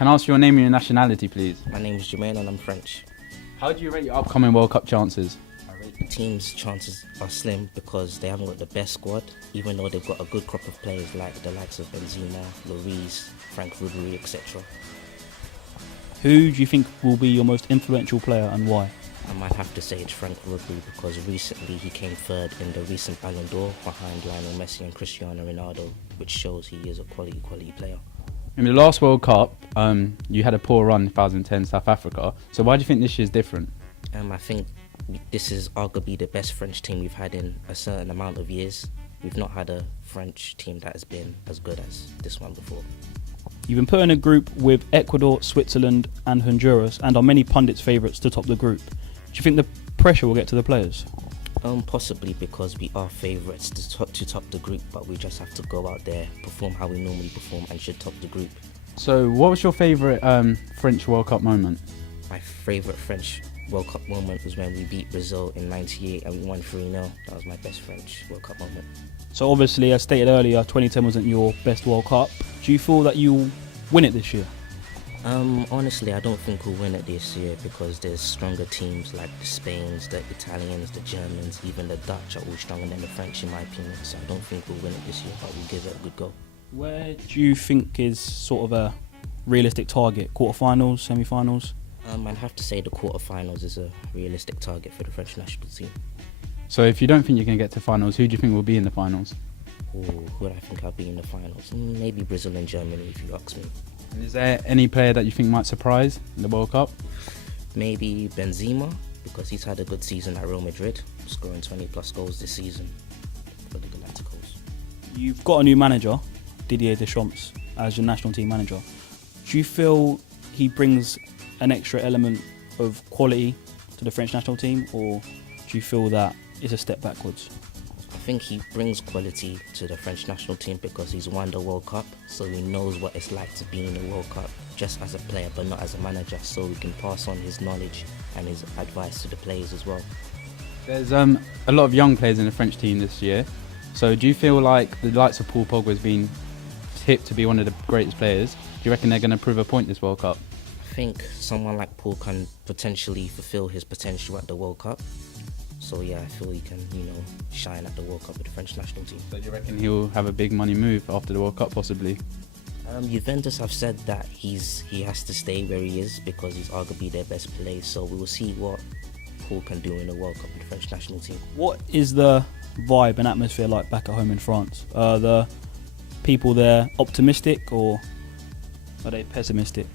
Can I ask your name and your nationality, please? My name is Jermaine and I'm French. How do you rate your upcoming World Cup chances? I rate the team's chances are slim because they haven't got the best squad, even though they've got a good crop of players like the likes of Benzema, Lloris, Frank Ribery, etc. Who do you think will be your most influential player and why? I might have to say it's Frank Ribery because recently he came third in the recent Ballon d'Or behind Lionel Messi and Cristiano Ronaldo, which shows he is a quality player. In the last World Cup, you had a poor run in 2010 South Africa. So why do you think this year's different? I think this is arguably the best French team we've had in a certain amount of years. We've not had a French team that has been as good as this one before. You've been put in a group with Ecuador, Switzerland and Honduras and are many pundits' favourites to top the group. Do you think the pressure will get to the players? Possibly because we are favourites to top the group, but we just have to go out there, perform how we normally perform and should top the group. So what was your favourite French World Cup moment? My favourite French World Cup moment was when we beat Brazil in '98 and we won 3-0. That was my best French World Cup moment. So obviously, as stated earlier, 2010 wasn't your best World Cup. Do you feel that you'll win it this year? Honestly, I don't think we'll win it this year because there's stronger teams like the Spains, the Italians, the Germans, even the Dutch are all stronger than the French in my opinion. So I don't think we'll win it this year, but we'll give it a good go. Where do you think is sort of a realistic target? Quarterfinals, semi-finals? I'd have to say the quarterfinals is a realistic target for the French national team. So if you don't think you can get to finals, who do you think will be in the finals? Who would I think I'll be in the finals? Maybe Brazil and Germany if you ask me. And is there any player that you think might surprise in the World Cup? Maybe Benzema, because he's had a good season at Real Madrid, scoring 20 plus goals this season for the Galacticos. You've got a new manager, Didier Deschamps, as your national team manager. Do you feel he brings an extra element of quality to the French national team, or do you feel that it's a step backwards? I think he brings quality to the French national team because he's won the World Cup, so he knows what it's like to be in the World Cup just as a player but not as a manager, so he can pass on his knowledge and his advice to the players as well. There's a lot of young players in the French team this year. So do you feel like the likes of Paul Pogba has been tipped to be one of the greatest players? Do you reckon they're going to prove a point this World Cup? I think someone like Paul can potentially fulfill his potential at the World Cup. So yeah, I feel he can, shine at the World Cup with the French national team. So do you reckon he'll have a big money move after the World Cup possibly? Juventus have said that he has to stay where he is because he's arguably their best player. So we will see what Paul can do in the World Cup with the French national team. What is the vibe and atmosphere like back at home in France? Are the people there optimistic or are they pessimistic?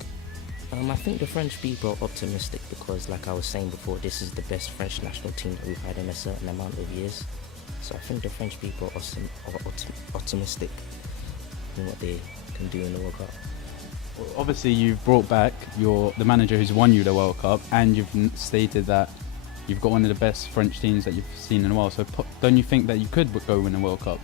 I think the French people are optimistic because, like I was saying before, this is the best French national team that we've had in a certain amount of years. So I think the French people are optimistic in what they can do in the World Cup. Well, obviously, you've brought back the manager who's won you the World Cup, and you've stated that you've got one of the best French teams that you've seen in a while. So don't you think that you could go win the World Cup?